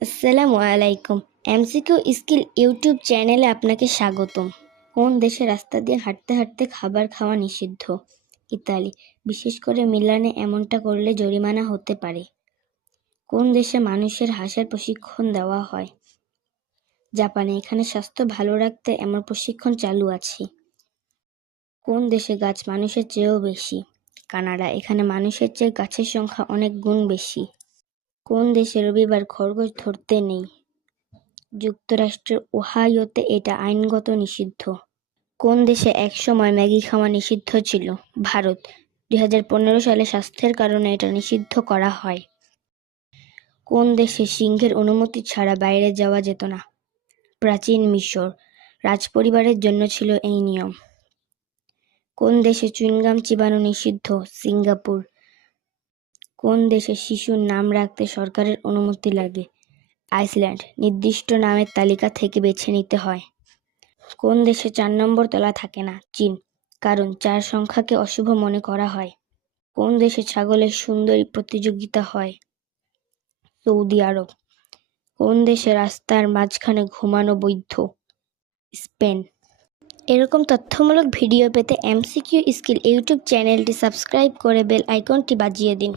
আসসালামু আলাইকুম। MCQ skill YouTube চ্যানেলে আপনাকে স্বাগতম। কোন দেশে রাস্তা দিয়ে হাঁটতে হাঁটতে খাবার খাওয়া নিষিদ্ধ? ইতালি। বিশেষ করে মিলানে এমনটা করলে জরিমানা হতে পারে। কোন দেশে মানুষের হাসার প্রশিক্ষণ দেওয়া হয়? জাপানে। এখানে স্বাস্থ্য ভালো রাখতে এমন প্রশিক্ষণ চালু আছে। কোন দেশে গাছ মানুষের চেয়েও বেশি? কানাডা। এখানে মানুষের চেয়ে গাছের সংখ্যা অনেক গুণ বেশি। কোন দেশে রবিবার খরগোশ ধরতে নেই? যুক্তরাষ্ট্রের ওহাইওতে এটা আইনগত নিষিদ্ধ। কোন দেশে একসময় ম্যাগি খাওয়া নিষিদ্ধ ছিল? ভারত। 2015 সালে স্বাস্থ্যের কারণে এটা নিষিদ্ধ করা হয়। কোন দেশে সিংহের অনুমতি ছাড়া বাইরে যাওয়া যেত না? প্রাচীন মিশর। রাজপরিবারের জন্য ছিল এই নিয়ম। কোন দেশে চুইংগাম চিবানো নিষিদ্ধ? সিঙ্গাপুর। কোন দেশে শিশুর নাম রাখতে সরকারের অনুমতি লাগে? আইসল্যান্ড। নির্দিষ্ট নামের তালিকা থেকে বেছে নিতে হয়। কোন দেশে 4 নম্বর তলা থাকে না? চীন। কারণ 4 সংখ্যাকে অশুভ মনে করা হয়। কোন দেশে ছাগলের সুন্দরী প্রতিযোগিতা হয়? সৌদি আরব। কোন দেশে রাস্তার মাঝখানে ঘুমানো বৈধ? স্পেন। এরকম তথ্যমূলক ভিডিও পেতে এমসিকিউ স্কিল ইউটিউব চ্যানেলটি সাবস্ক্রাইব করে বেল আইকনটি বাজিয়ে দিন।